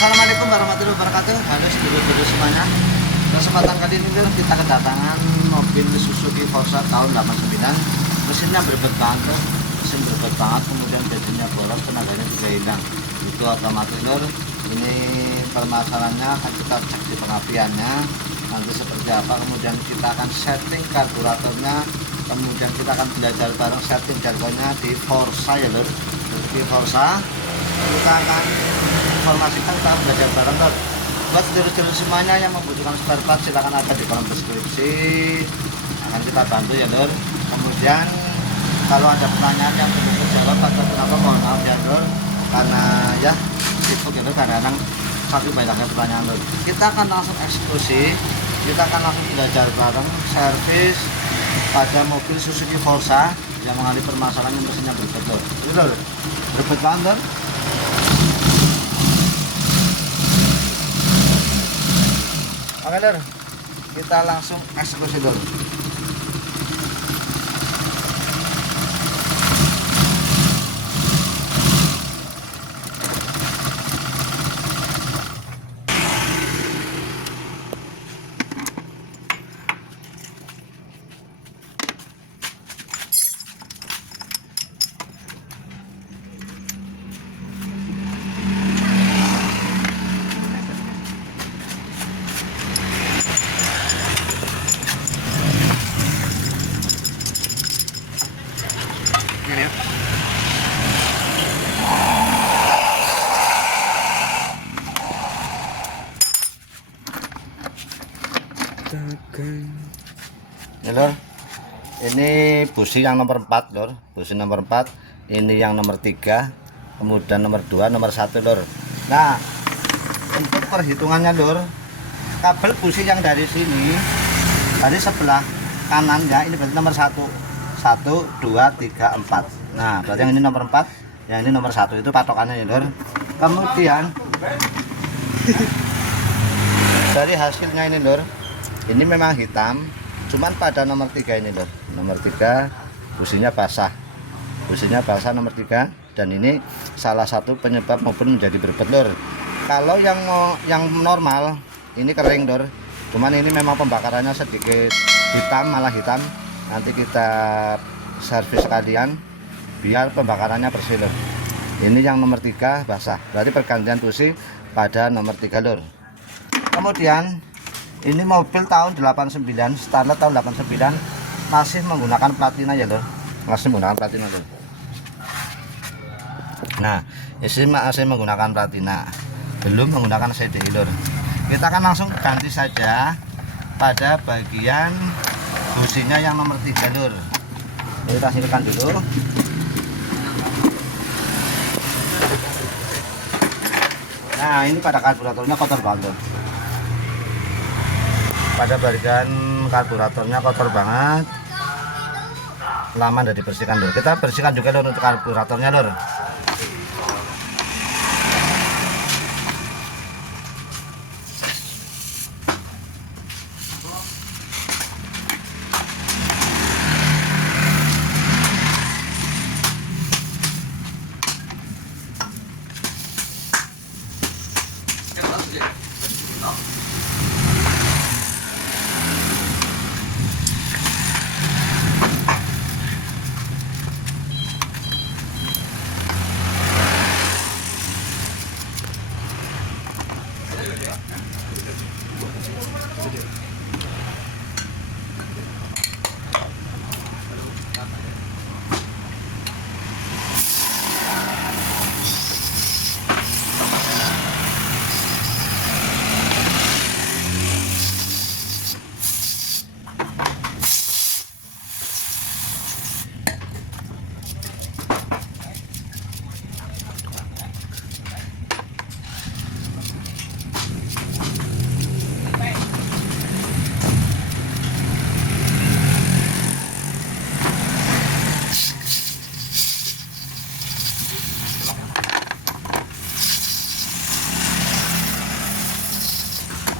Assalamualaikum warahmatullahi wabarakatuh. Halo sedulur-sedulur semuanya. Kesempatan kali ini kita kedatangan mobil Suzuki Forza tahun 89. Mesinnya berbet banget, mesin berbet banget, kemudian bensinnya boros, tenaganya juga hilang. Itu otomatis lur. Ini permasalahannya akan kita cek di pengapiannya nanti seperti apa, kemudian kita akan setting karburatornya, kemudian kita akan belajar bareng setting jargonnya di Forza ya lur. Di Forza kita akan informasikan, kita belajar bareng lur. Buat sedulur-sedulur semuanya yang membutuhkan spare part silahkan ada di kolom deskripsi, akan kita bantu ya lur. Kemudian kalau ada pertanyaan yang belum terjawab atau kenapa, mohon maaf ya lur, karena ya sibuk ya lur, kadang-kadang saking banyaknya pertanyaan lur. Kita akan langsung eksekusi, kita akan langsung belajar bareng servis pada mobil Suzuki Forza yang mengalami permasalahan yang mesinnya berbet lur. Ini lur, berbet banget lur. Oke lur, kita langsung eksekusi lur. Ya lur, ini busi yang nomor 4 lur, busi nomor 4, ini yang nomor 3, kemudian nomor 2, nomor 1 lur. Nah, untuk perhitungannya lur, kabel busi yang dari sini, dari sebelah kanannya ini berarti nomor 1, 1, 2, 3, 4. Nah, berarti yang ini nomor 4, yang ini nomor 1, itu patokannya ya lur. Kemudian dari hasilnya ini lur, ini memang hitam, cuman pada nomor 3 ini lur, nomor 3 businya basah, businya basah nomor 3, dan ini salah satu penyebab mobil menjadi berbet lur. Kalau yang normal ini kering lur, cuman ini memang pembakarannya sedikit hitam, malah hitam. Nanti kita servis sekalian biar pembakarannya bersih lur. Ini yang nomor 3 basah, berarti pergantian busi pada nomor 3 lur. Kemudian ini mobil tahun 89, standar tahun 89, masih menggunakan platina ya lur, masih menggunakan platina lur. Nah, isi masih menggunakan platina, belum menggunakan CDI lur. Kita akan langsung ganti saja pada bagian businya yang nomor 3 lur. Kita silakan dulu. Nah, ini pada karburatornya kotor banget lur. Pada bagian karburatornya kotor banget, lama udah dibersihkan lur. Kita bersihkan juga lur untuk karburatornya lur.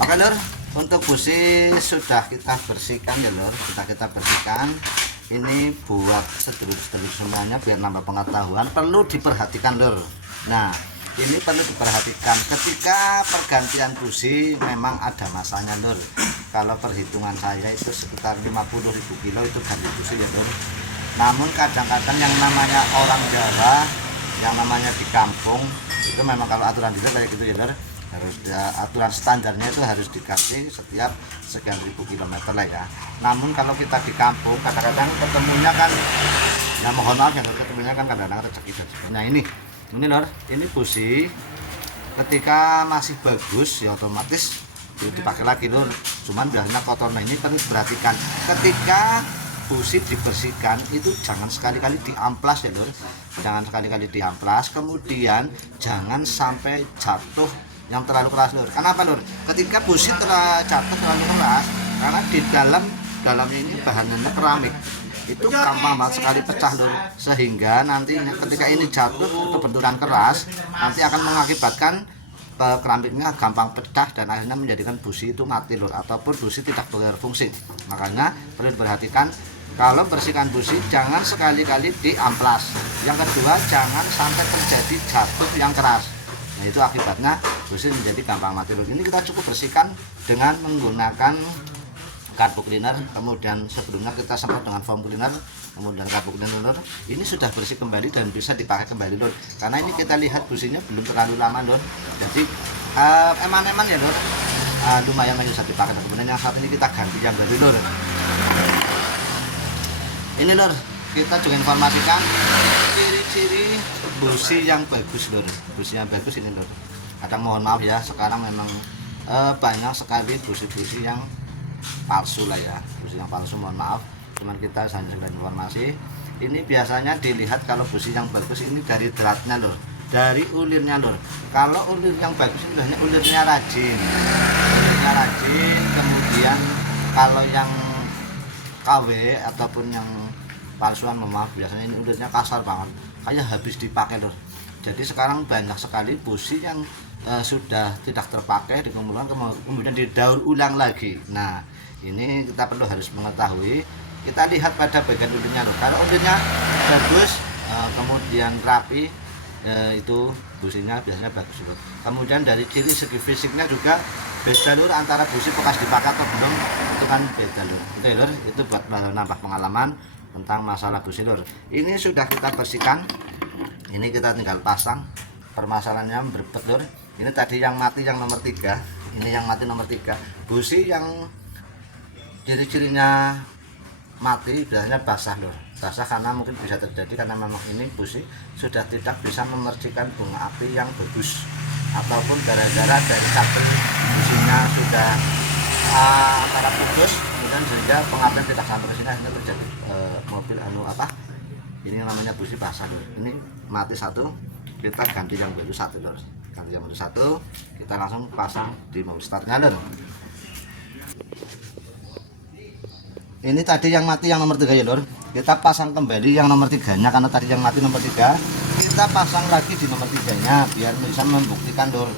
Oke lur, untuk busi sudah kita bersihkan ya lur, kita bersihkan. Ini buat sedulur-sedulur semuanya biar nambah pengetahuan, perlu diperhatikan lur. Nah, ini perlu diperhatikan ketika pergantian busi memang ada masanya lur. Kalau perhitungan saya itu sekitar 50.000 kilo itu ganti busi ya lur. Namun kadang-kadang yang namanya orang Jawa, yang namanya di kampung itu memang kalau aturan dealer kayak gitu ya lur, harus aturan standarnya itu harus diganti setiap sekian ribu kilometer lah ya. Namun kalau kita di kampung kadang-kadang ketemunya kan, ya mohon maaf ya lur, ketemunya kan kadang-kadang rezeki. Nah ini lur, ini busi ketika masih bagus ya otomatis itu dipakai lagi lur. Cuman biasanya kotornya ini perlu diperhatikan ketika busi dibersihkan itu jangan sekali-kali diamplas ya lur, jangan sekali-kali diamplas, kemudian jangan sampai jatuh yang terlalu keras lur. Kenapa lur? Ketika busi jatuh terlalu keras, karena di dalamnya ini bahannya keramik, itu gampang banget sekali pecah lur, sehingga nanti ketika ini jatuh kebenturan keras nanti akan mengakibatkan keramiknya gampang pecah dan akhirnya menjadikan busi itu mati lur, ataupun busi tidak berfungsi. Makanya perlu diperhatikan kalau bersihkan busi jangan sekali-kali diamplas. Yang kedua, jangan sampai terjadi jatuh yang keras. Nah itu akibatnya busi menjadi gampang mati lur. Ini kita cukup bersihkan dengan menggunakan karbu cleaner, kemudian sebelumnya kita semprot dengan foam cleaner, kemudian karbu cleaner lur. Ini sudah bersih kembali dan bisa dipakai kembali lur. Karena ini kita lihat businya belum terlalu lama lur. Jadi eman-eman ya lur, lumayan bisa dipakai. Kemudian yang saat ini kita ganti yang baru lur. Ini lur, kita juga informasikan ciri-ciri busi yang bagus lur. Busi yang bagus ini lur. Kadang mohon maaf ya, sekarang memang banyak sekali busi-busi yang palsu lah ya, busi yang palsu, mohon maaf. Cuman kita hanya sekedar informasi. Ini biasanya dilihat kalau busi yang bagus ini dari dratnya lur, dari ulirnya lur. Kalau ulir yang bagus ini hanya ulirnya rajin, kemudian kalau yang KW ataupun yang palsuan, maaf, biasanya ini ulirnya kasar banget, kayak habis dipakai lur. Jadi sekarang banyak sekali busi yang sudah tidak terpakai, dikumpulkan kemudian didaur ulang lagi. Nah ini kita perlu harus mengetahui, kita lihat pada bagian ulirnya lur. Kalau ulirnya bagus, kemudian rapi, itu businya biasanya bagus lur. Kemudian dari ciri segi fisiknya juga beda lur, antara busi bekas dipakai atau belum itu kan beda lur. Itu ya lur, itu buat nambah pengalaman tentang masalah busi lur. Ini sudah kita bersihkan, ini kita tinggal pasang. Permasalahannya berbet lur. Ini tadi yang mati yang nomor 3, ini yang mati nomor 3. Busi yang ciri-cirinya mati biasanya basah lur. Basah karena mungkin bisa terjadi karena memang ini busi sudah tidak bisa memercikan bunga api yang bagus, ataupun gara-gara dari kabel businya sudah antara putus, kemudian sehingga pengapian tidak sampai ke sini, akhirnya terjadi mobil ini namanya busi basah lur. Ini mati satu, kita ganti yang baru satu lur. Ganti yang baru satu, kita langsung pasang di mobil startnya lur. Ini tadi yang mati yang nomor 3 ya lur. Kita pasang kembali yang nomor 3-nya, karena tadi yang mati nomor 3, kita pasang lagi di nomor 3-nya biar bisa membuktikan lur.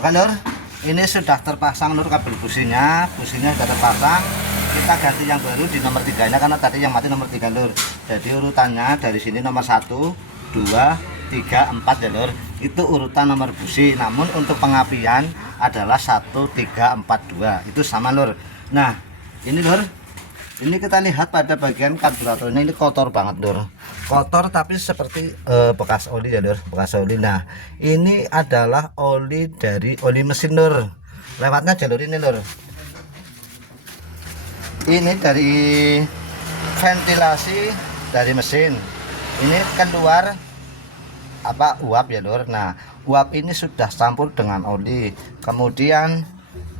Oke lur, ini sudah terpasang lur kabel businya sudah terpasang. Kita ganti yang baru di nomor 3-nya, karena tadi yang mati nomor 3 lur. Jadi urutannya dari sini nomor 1, 2, 3, 4 ya lur. Itu urutan nomor busi. Namun untuk pengapian adalah 1, 3, 4, 2. Itu sama lur. Nah, ini lur. Ini kita lihat pada bagian karburatornya, ini kotor banget lur. Kotor tapi seperti bekas oli ya lur, bekas oli. Nah, ini adalah oli dari oli mesin lur. Lewatnya jalur ini lur. Ini dari ventilasi dari mesin. Ini keluar uap ya lur. Nah, uap ini sudah campur dengan oli. Kemudian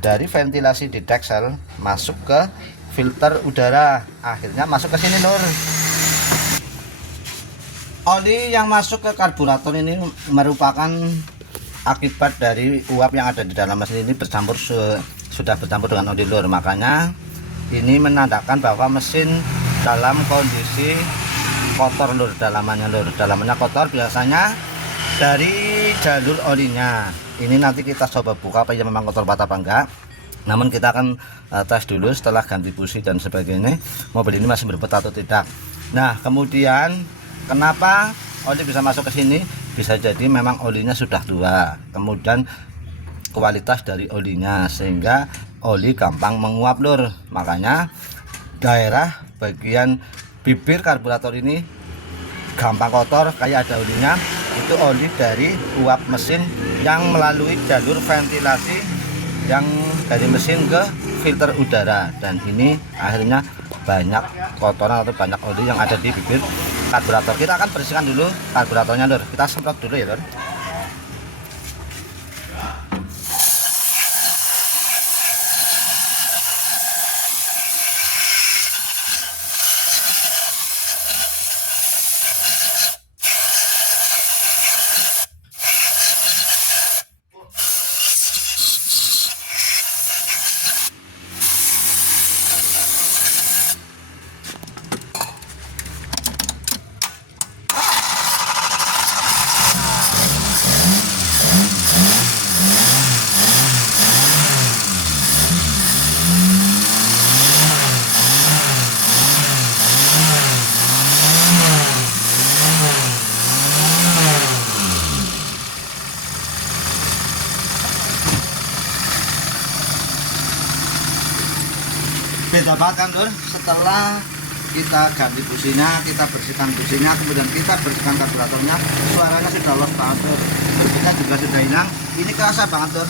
dari ventilasi di deksel masuk ke filter udara, akhirnya masuk ke sini lur. Oli yang masuk ke karburator ini merupakan akibat dari uap yang ada di dalam mesin ini sudah bercampur dengan oli lur. Makanya ini menandakan bahwa mesin dalam kondisi kotor lur, dalamannya kotor. Biasanya dari jalur olinya ini nanti kita coba buka apa ya memang kotor patah apa enggak. Namun kita akan tes dulu setelah ganti busi dan sebagainya, mobil ini masih berbet atau tidak. Nah, kemudian kenapa oli bisa masuk ke sini? Bisa jadi memang olinya sudah tua, kemudian kualitas dari olinya sehingga oli gampang menguap lur. Makanya daerah bagian bibir karburator ini gampang kotor, kayak ada olinya. Itu oli dari uap mesin yang melalui jalur ventilasi yang dari mesin ke filter udara, dan ini akhirnya banyak kotoran atau banyak oli yang ada di bibir karburator. Kita akan bersihkan dulu karburatornya lur. Kita semprot dulu ya lur. Beda banget kan lur, setelah kita ganti businya, kita bersihkan businya, kemudian kita bersihkan karburatornya, suaranya sudah los banget lur. Kita juga sudah hilang, ini kerasa banget lur.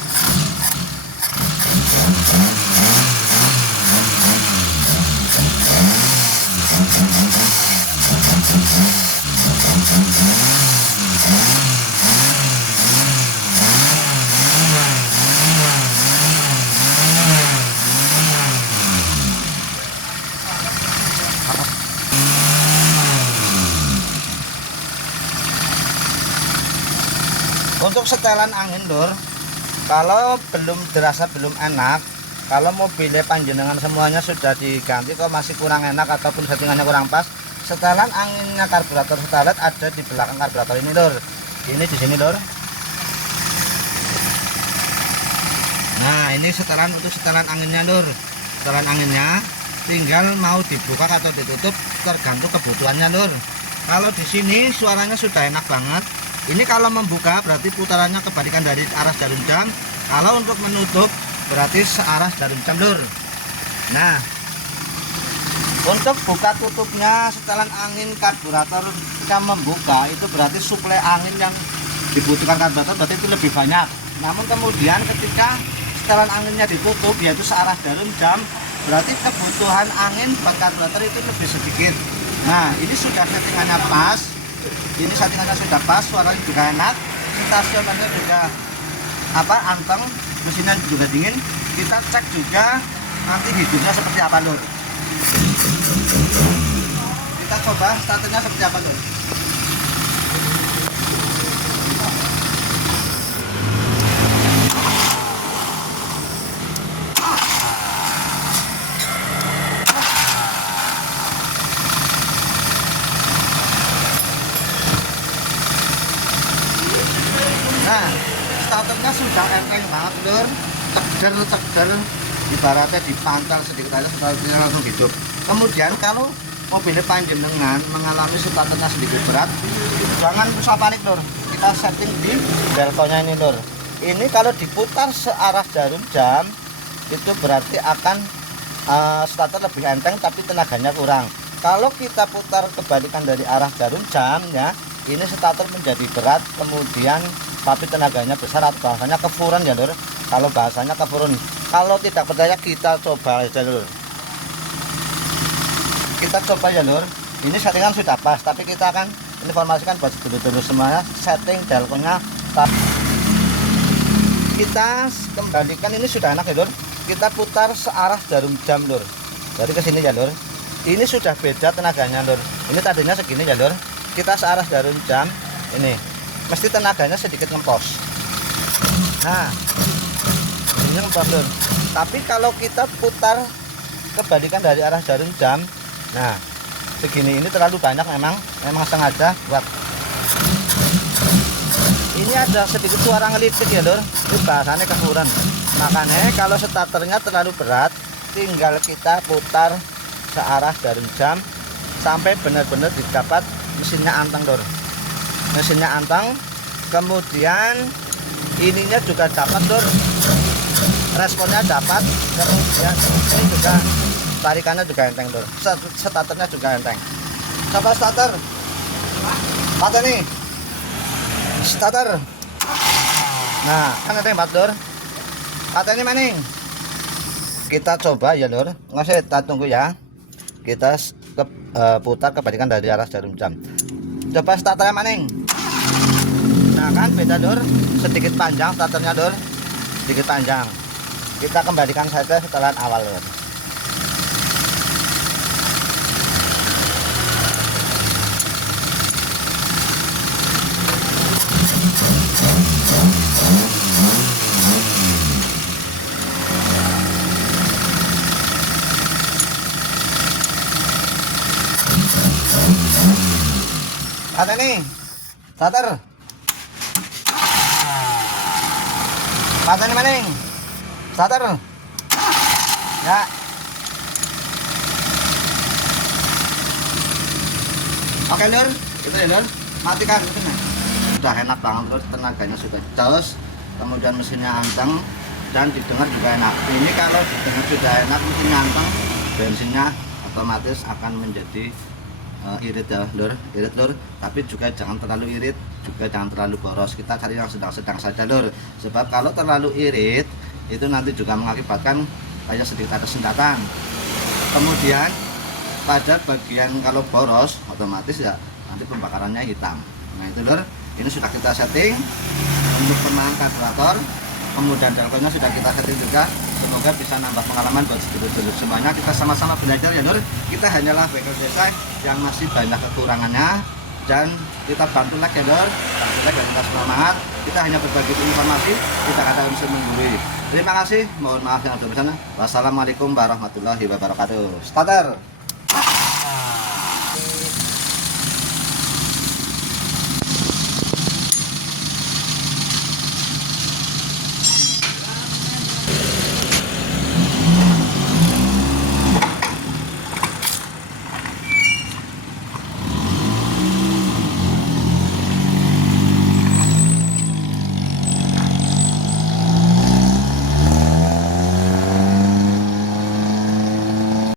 Untuk setelan angin lur, kalau belum dirasa belum enak, kalau mobilnya panjenengan semuanya sudah diganti kok masih kurang enak ataupun settingannya kurang pas, setelan anginnya karburator Starlet ada di belakang karburator ini lur. Ini di sini lur. Nah, ini setelan untuk setelan anginnya lur. Setelan anginnya tinggal mau dibuka atau ditutup tergantung kebutuhannya lur. Kalau di sini suaranya sudah enak banget. Ini kalau membuka berarti putarannya kebalikan dari arah jarum jam. Kalau untuk menutup berarti searah jarum jam lur. Nah, untuk buka tutupnya setelan angin karburator ketika membuka itu berarti suplai angin yang dibutuhkan karburator berarti itu lebih banyak. Namun kemudian ketika setelan anginnya ditutup yaitu searah jarum jam, berarti kebutuhan angin buat karburator itu lebih sedikit. Nah, ini sudah settingannya pas. Ini settingannya sudah pas, suaranya juga enak, stasionernya juga anteng, mesinnya juga dingin. Kita cek juga nanti hidupnya seperti apa lur. Kita coba starternya seperti apa lur. Nah, starternya sudah enteng banget lur, cegder, ibaratnya dipantal sedikit aja starternya langsung hidup. Kemudian kalau mobilnya panjenengan mengalami starternya sedikit berat, jangan usah panik lur. Kita setting di belkonya ini lur. Ini kalau diputar searah jarum jam itu berarti akan starter lebih enteng tapi tenaganya kurang. Kalau kita putar kebalikan dari arah jarum jam ya, ini starter menjadi berat, kemudian tapi tenaganya besar atau bahasanya kefuran ya lur. Kalau bahasanya kefuran. Kalau tidak percaya kita coba aja lur. Kita coba ya lur. Ini settingan sudah pas, tapi kita akan informasikan buat dulu semuanya setting delkonya. Kita kembalikan, ini sudah enak ya lur. Kita putar searah jarum jam lur. Jadi ke sini ya lur. Ini sudah beda tenaganya lur. Ini tadinya segini ya lur. Kita searah jarum jam ini. Mesti tenaganya sedikit ngempos. Nah, ini ngebak lur. Tapi kalau kita putar kebalikan dari arah jarum jam, nah segini ini terlalu banyak, memang sengaja buat. Ini ada sedikit suara ngelipit ya lur, itu bahasannya kekurang. Makanya kalau starternya terlalu berat, tinggal kita putar searah jarum jam sampai benar-benar didapat mesinnya anteng lur. Mesinnya anteng, kemudian ininya juga dapat lur, responnya dapat, kemudian ini juga tarikannya juga enteng lur, starternya juga enteng. Coba starter, mata nih starter. Nah kan enteng banget lur, mata ini maning. Kita coba ya lur, nggak usah kita tunggu ya, kita putar kebalikan dari arah jarum jam. Coba starternya maning. Nah kan beda lur, sedikit panjang starternya lur, sedikit panjang. Kita kembalikan saja setelan awal lur. Ada nih starter, pasang maning starter ya. Oke lur, itu ya lur, matikan mesinnya. Sudah enak banget lur, tenaganya sudah jos, kemudian mesinnya anteng dan didengar juga enak. Ini kalau didengar sudah enak, mesinnya anteng, bensinnya otomatis akan menjadi irit ya lur, irit lur. Tapi juga jangan terlalu irit, juga jangan terlalu boros. Kita cari yang sedang-sedang saja lur, sebab kalau terlalu irit itu nanti juga mengakibatkan kayak sedikit ada sendatan. Kemudian pada bagian kalau boros otomatis ya nanti pembakarannya hitam. Nah itu lur, ini sudah kita setting untuk penahan karburator, kemudian delconya sudah kita setting juga. Semoga bisa nambah pengalaman buat sedulur-sedulur semuanya. Kita sama-sama belajar ya lur. Kita hanyalah bengkel desa yang masih banyak kekurangannya, dan kita bantu like ya lur, bantu like dan kita semangat. Kita hanya berbagi informasi, kita kata unsur menggurui. Terima kasih, mohon maaf yang ada di sana. Wassalamualaikum warahmatullahi wabarakatuh. Starter.